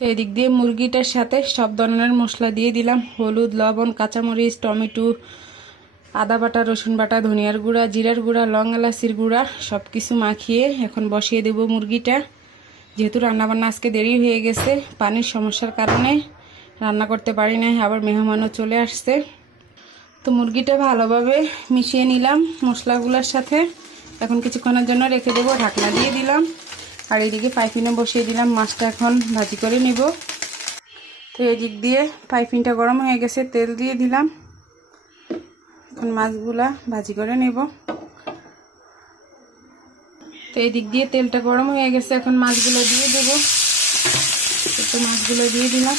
তো এদিক দিয়ে মুরগিটার সাথে সব ধরনের মশলা দিয়ে দিলাম, হলুদ, লবণ, কাঁচামরিচ, টমেটো, আদা বাটা, রসুন বাটা, ধনিয়ার গুঁড়া, জিরার গুঁড়া, লং এলাচির গুঁড়া সব কিছু মাখিয়ে এখন বসিয়ে দেব মুরগিটা। যেহেতু রান্নাবান্না আজকে দেরি হয়ে গেছে, পানির সমস্যার কারণে রান্না করতে পারি নাই, আবার মেহমানও চলে আসছে। তো মুরগিটা ভালোভাবে মিশিয়ে নিলাম মশলাগুলোর সাথে। এখন কিছুক্ষণের জন্য রেখে দেবো, ঢাকনা দিয়ে দিলাম। আর এদিকে পাইপিনে বসিয়ে দিলাম, মাছটা এখন ভাজি করে নেব। তো এদিক দিয়ে পাইপিনটা গরম হয়ে গেছে, তেল দিয়ে দিলাম। এখন মাছগুলা ভাজি করে নেব। তো এদিক দিয়ে তেলটা গরম হয়ে গেছে, এখন মাছগুলো দিয়ে দেবো। তো মাছগুলো দিয়ে দিলাম।